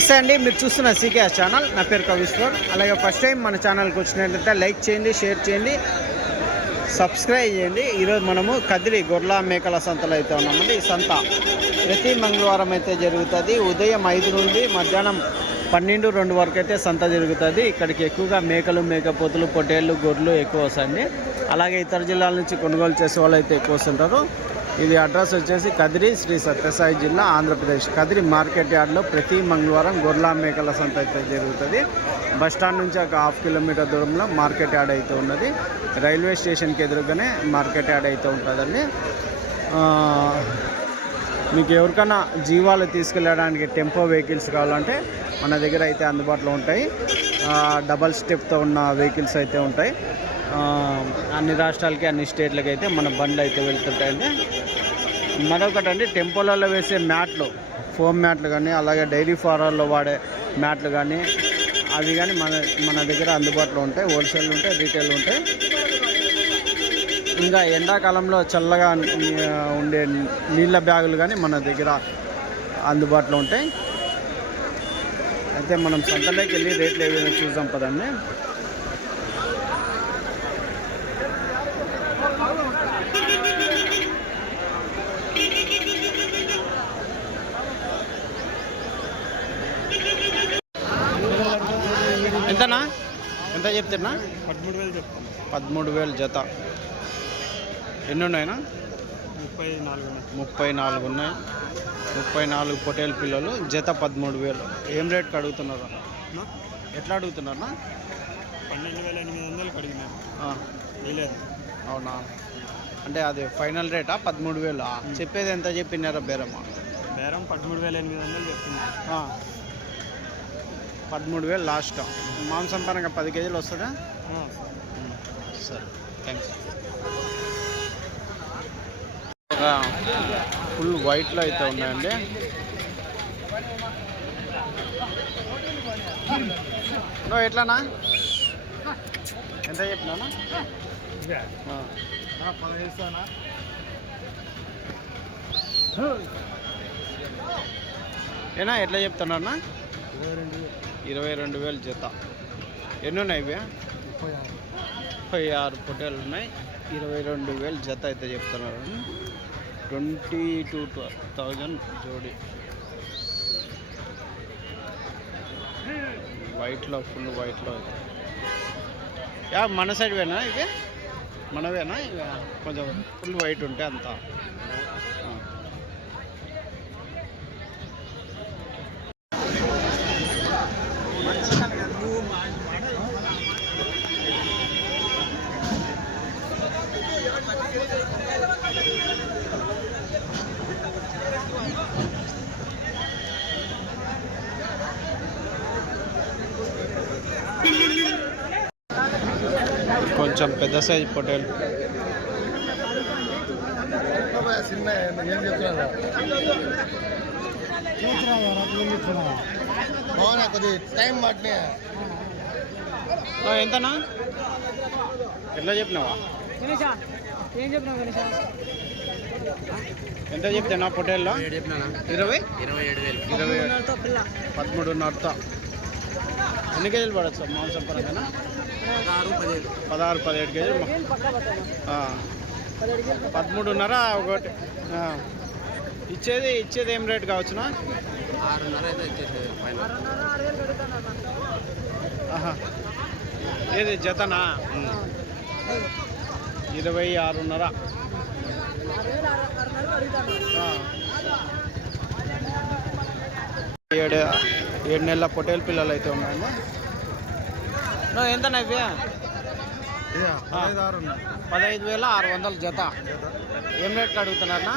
నమస్తే అండి, మీరు చూస్తున్న సీకేఎస్ ఛానల్. నా పేరు కవిశ్వర్. అలాగే ఫస్ట్ టైం మన ఛానల్కి వచ్చినట్లయితే లైక్ చేయండి, షేర్ చేయండి, సబ్స్క్రైబ్ చేయండి. ఈరోజు మనము కదిరి గొర్రెల మేకల సంతలో అయితే ఉన్నామండి. ఈ సంత ప్రతి మంగళవారం అయితే జరుగుతుంది. ఉదయం 5 నుండి మధ్యాహ్నం 12-2 వరకు అయితే సంత జరుగుతుంది. ఇక్కడికి ఎక్కువగా మేకలు, మేకపోతులు, పొట్టేళ్ళు, గొర్రెలు ఎక్కువ వస్తాయండి. అలాగే ఇతర జిల్లాల నుంచి కొనుగోలు చేసే వాళ్ళు అయితే ఎక్కువ వస్తుంటారు. ఇది అడ్రస్ వచ్చేసి కదిరి, శ్రీ సత్యసాయి జిల్లా, ఆంధ్రప్రదేశ్. కదిరి మార్కెట్ యార్డ్లో ప్రతి మంగళవారం గొర్రెల మేకల సంత అయితే జరుగుతుంది. బస్టాండ్ నుంచి ఒక 1/2 కిలోమీటర్ దూరంలో మార్కెట్ యార్డ్ అయితే ఉన్నది. రైల్వే స్టేషన్కి ఎదురుగానే మార్కెట్ యార్డ్ అయితే ఉంటుందండి. మీకు ఎవరికైనా జీవాలు తీసుకెళ్ళడానికి టెంపో వెహికల్స్ కావాలంటే మన దగ్గర అయితే అందుబాటులో ఉంటాయి. డబల్ స్టెప్తో ఉన్న వెహికల్స్ అయితే ఉంటాయి. అన్ని రాష్ట్రాలకి, అన్ని స్టేట్లకి అయితే మన బండ్లు అయితే వెళ్తుంటాయండి. మరొకటండి, టెంపోలలో వేసే మ్యాట్లు, ఫోమ్ మ్యాట్లు కానీ, అలాగే డైరీ ఫారాల్లో వాడే మ్యాట్లు కానీ, అవి కానీ మన దగ్గర అందుబాటులో ఉంటాయి. హోల్సేల్ ఉంటాయి, రీటైల్ ఉంటాయి. ఇంకా ఎండాకాలంలో చల్లగా ఉండే నీళ్ళ బ్యాగులు కానీ మన దగ్గర అందుబాటులో ఉంటాయి. అయితే మనం సంతలోకి వెళ్ళి రేట్లు ఏవైనా చూద్దాం పదండి. ఎంతనా? ఎంత చెప్తున్నా? 13,000 చెప్తాను. 13,000 జత. ఎన్ని ఉన్నాయినా? 34 ఉన్నాయి. 34 పొటేల్ పిల్లలు, జత 13,000. ఏం రేట్కి అడుగుతున్నారు? ఎట్లా అడుగుతున్నారా? 12,800 అడిగినాను. అవునా? అంటే అది ఫైనల్ రేటా? 13,000. చెప్పేది ఎంత చెప్పినారా బేరమ్మా? బేరం 13,800 చెప్తున్నా. 13,000 లాస్ట్. మాంసం పరంగా 10 కేజీలు వస్తుందా? సరే, థ్యాంక్స్. ఫుల్ వైట్లో అయితే ఉన్నాయండి. ఎట్లానా? ఎంత చెప్పినానా? 15 ఏనా? ఎట్లా చెప్తున్నారన్నా? 22,000 జత. ఎన్ని ఉన్నాయి ఇవి? 36 పొట్టేలు ఉన్నాయి. 22,000 జత అయితే చెప్తున్నారు. 22,000 జోడి. వైట్లో, ఫుల్ వైట్లో. మన సైడ్ వేనా ఇవి? మనవేనా ఇక? కొంచెం ఫుల్ వైట్ ఉంటే అంతా. కొంచెం పెద్ద సైజ్ పొటేల్. ఎంతనా? ఎట్లా చెప్పినావా? ఎంత చెప్తానా పొటేల్లో? 13,500. ఎన్ని కేజీలు పడచ్చు మాంసం పరంగా? 16-17 కేజీలు. 13.5 ఒకటి. ఇచ్చేది ఏం రేట్ కావచ్చునా? 6.5 అయితే ఇచ్చేసేది. ఏది జతనా? 26.5. 7 నెలల పొటేల్ పిల్లలు అయితే ఉన్నాయండి. ఎంతనా ఇవి? 15,600 జత. ఏం రేట్కి అడుగుతున్నారన్నా?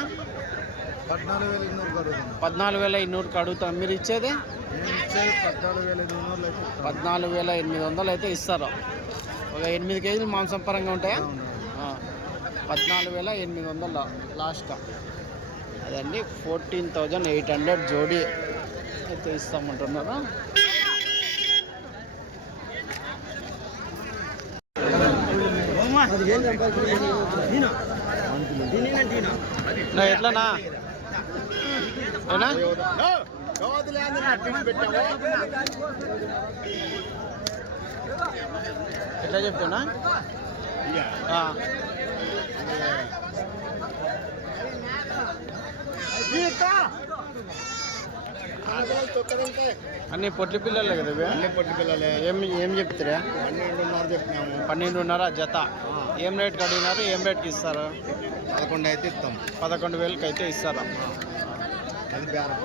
14,200 అడుగుతాను. మీరు ఇచ్చేది? 14,800 అయితే ఇస్తారు. ఒక 8 కేజీలు మాంసం పరంగా ఉంటాయా? 14,800 లాస్ట్. అదండి, 14,800 జోడీ అయితే ఇస్తామంటున్నారు. ఎట్లనా? ఎట్లా చెప్తున్నా అన్ని పొట్టి పిల్లలే కదా ఇవి? అన్ని పొట్టి పిల్లలే. ఏం చెప్తారా? 12.5 చెప్తున్నాము. 12.5 జత. ఏం రేట్కి అడిగినారు? ఏం రేట్కి ఇస్తారు? 11 అయితే ఇస్తాం. 11,000కి అయితే ఇస్తారా? అది బేరం.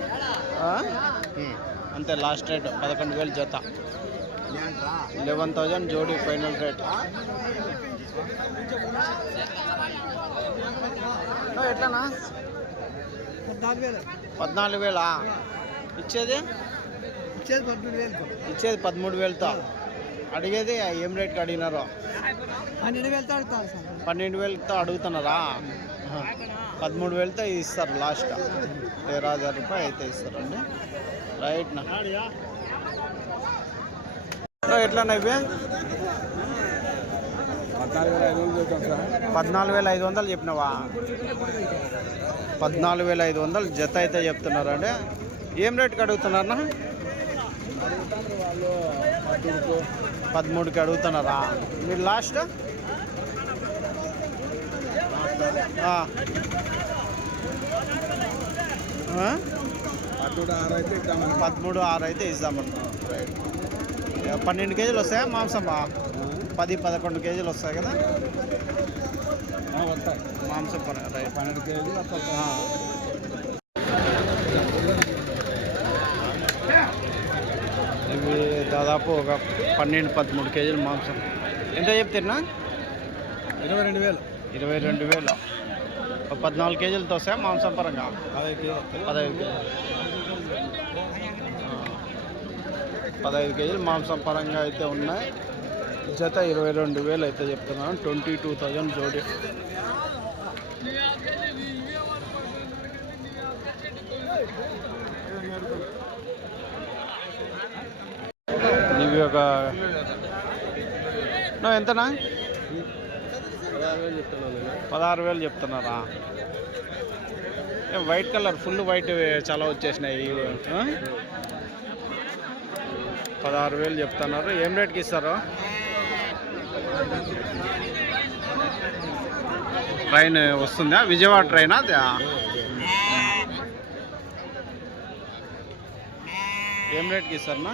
అంతే లాస్ట్ రేట్ 11,000 జత. 11,000 జోడీ ఫైనల్ రేట్. ఎట్లానా? 14,000. ఇచ్చేది 13,000తో. అడిగేది ఏం రేట్కి అడిగినారో? 12,000తో అడుగుతున్నారా? 13,000తో ఇస్తారు లాస్ట్. 13,000 రూపాయలు అయితే ఇస్తారండి. రైట్ నా ఎట్లా ఇవి? 14,500 చెప్పినావా? 14,500 జత అయితే చెప్తున్నారండి. ఏం రేట్కి అడుగుతున్నారన్నా? 13కి అడుగుతున్నారా? మీరు లాస్ట్ 13,600 అయితే ఇద్దామన్నా. రైట్. 12 కేజీలు వస్తాయా మాంసమా? 10-11 కేజీలు వస్తాయి కదా మాంసం. రైట్. 12 కేజీలు. ఇవి దాదాపు ఒక 12-13 కేజీలు మాంసం. ఎంత చెప్తున్నా? 22,000. 22,000. 14 కేజీలతో వస్తాయా మాంసం పరంగా? 15 కేజీలు మాంసం పరంగా అయితే ఉన్నాయి. జత 22,000 అయితే చెప్తున్నాను. 22,000 జోడి. ఇవి ఒక ఎంతనా? 16,000 చెప్తున్నారా? వైట్ కలర్ ఫుల్ వైట్ చాలా వచ్చేసినాయి. 16,000 చెప్తున్నారు. ఏం రేట్కి ఇస్తారు? ట్రైన్ వస్తుందా? విజయవాడ ట్రైనా అది? ఏం రేట్కి ఇస్తారన్నా?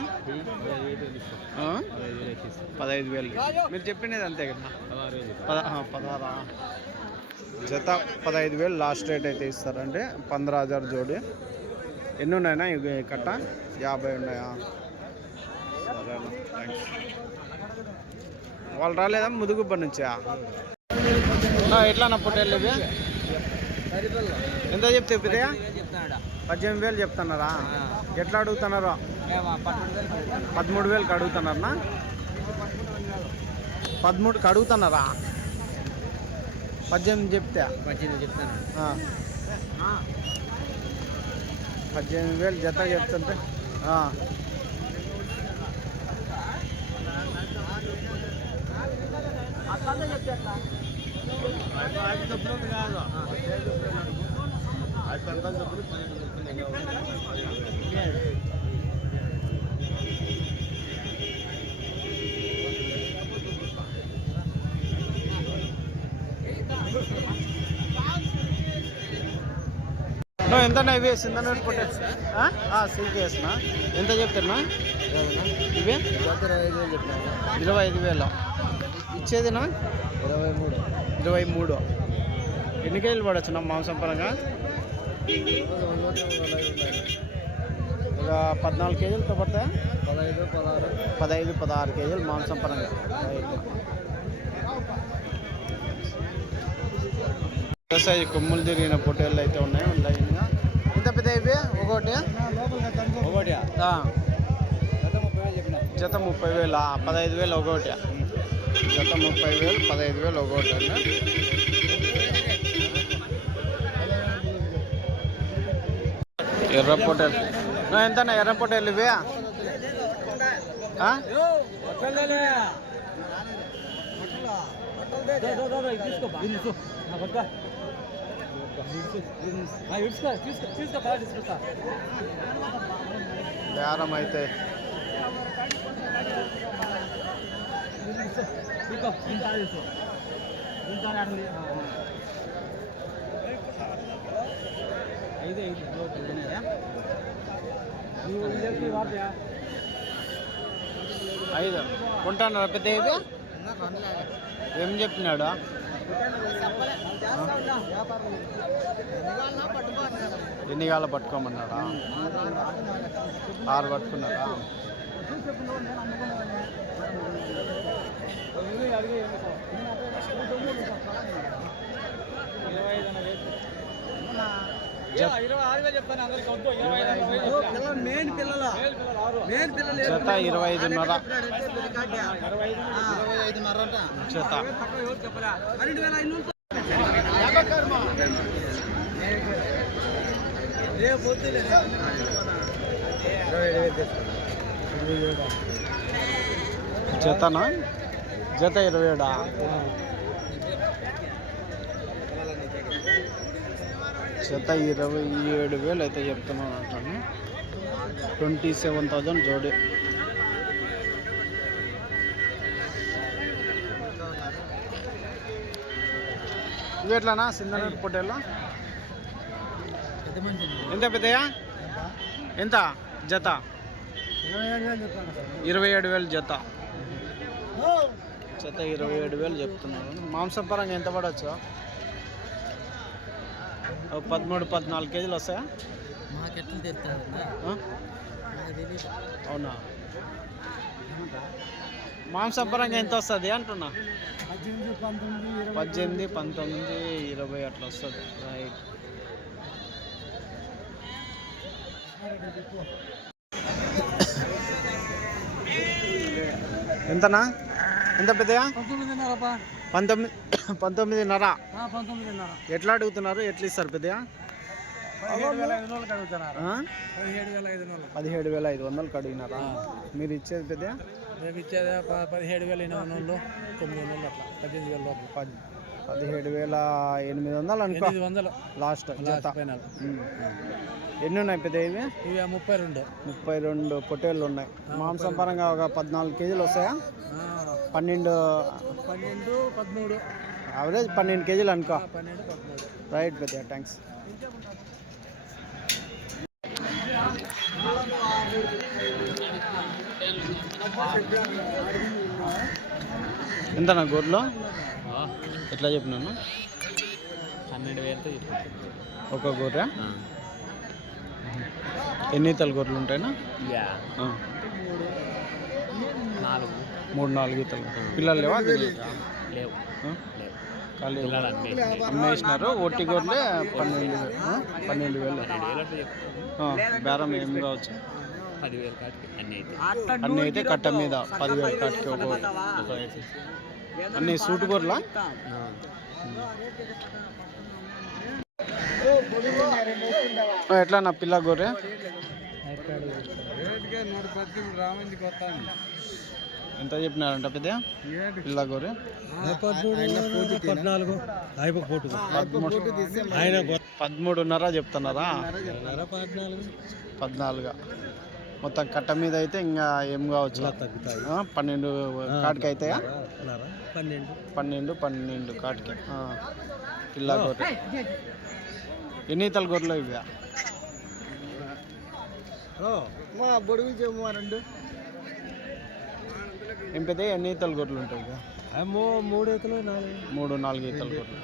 15,000. మీరు చెప్పినది అంతే కదా? 16. జత 15,000 లాస్ట్ రేట్ అయితే ఇస్తారండి. 15,000 జోడి. ఎన్ని ఉన్నాయన్నా ఇవి కట్ట? 50 ఉన్నాయా? సరే, థ్యాంక్స్. వాళ్ళు రాలేదా ముదుగుబ్బ నుంచా? ఎట్లా పొట్టేళ్ళు ఇవి? ఎంత చెప్తే ఇప్పుదయా? 18,000 చెప్తున్నారా? ఎట్లా అడుగుతున్నారో? 13,000కి అడుగుతున్నారా? 13కి అడుగుతున్నారా? 18 చెప్తే 18,000 జత చెప్తుంటే ఎంత ఇవి సింధన పొట్టే సీకేస్నా? ఎంత చెప్తున్నా ఇవి? 25,000 ఇచ్చేదినా? 23. ఎన్ని కేజీలు పడవచ్చు నా మాంసం పరంగా? ఒక 14 కేజీలతో పడతాయా? 15-16 కేజీలు మాంసం పరంగా. సైజు కొమ్ములు తిరిగిన పొట్టేళ్ళు అయితే ఉన్నాయి. లైన్గా ఎంత పెద్ద ఇవి? ఒకటి జత 30,000. 15,000 ఒకటి. జత 30,000, 15,000 ఒకటి అండి. ఎర్ర పొట్టేలు ఎంతన్నా? ఎర్ర పొట్టేలు ఇవి బేరం అయితే ఐదు కొంటాను పెద్ద ఇది ఏం చెప్తున్నాడు ఎన్ని కాళ్ళు పట్టుకోమన్నాడా 6 పట్టుకున్నాడా జత 25.5 జత జతనా జత 27 జత 27,000 అయితే చెప్తున్నాను అంటాను 27,000 జోడి ఇవి ఎట్లానా సింధనూరు పొట్టేలో ఎంత పెద్దయా ఎంత జత 27,000 జత జత 27,000 చెప్తున్నారు మాంసం పరంగా ఎంత పడవచ్చు 13-14 కేజీలు వస్తాయా అవునా మాంసం పరంగా ఎంత వస్తుంది అంటున్నా 18, 19, 20 అట్లా వస్తుంది రైట్ ఎంతనా ఎంత పెద్దయా 19.5 ఎట్లా అడుగుతున్నారు ఎట్లా ఇస్తారు పెద్దయా 17,500 అడిగినారా మీరు ఇచ్చేది పెద్దయా మేము ఇచ్చేది 17,800 900 అట్లా 17,800 అనుకో లాస్ట్ జత ఎన్ని ఉన్నాయి పెద్ద ఇవి 32 పొట్టేళ్ళు ఉన్నాయి మాంసం పరంగా ఒక 14 కేజీలు వస్తాయా 12 13 యావరేజ్ 12 కేజీలు అనుకో రైట్ పెద్ద థ్యాంక్స్ ఎంతనా గొర్రెలు ఎట్లా చెప్పినాను 12,000 ఒక గొర్రె ఎన్ని ఈతల గొర్రెలు ఉంటాయినా 3-4 ఈతలు పిల్లలు లేవా లేవు ఖాళీ అమ్మేసినారు ఒట్టి గొర్రెలే 12,000 బేరం ఏం కావచ్చు 10,000 కాటికి అన్నీ అయితే కట్ట మీద 10,000 కాటికి ఒక అన్నీ సూటు గొర్రెలా ఎట్లా నా పిల్ల గొర్రె ఎంత చెప్పినారంట పెద్ద పిల్ల గొర్రె 13.5 చెప్తున్నారా 14 మొత్తం కట్ట మీద అయితే ఇంకా ఏం కావచ్చు 12 కాటికి అవుతాయా 12 కాటికి పిల్ల గొర్రె ఎన్ని ఈతల గొర్రెలు ఇవి బొడుగు చెమ్మా 2 ఏం పెద్ద ఎన్ని ఈతల గొర్రెలు ఉంటాయి ఇక 3 ఈతలు 3-4 ఈతల గొర్రెలు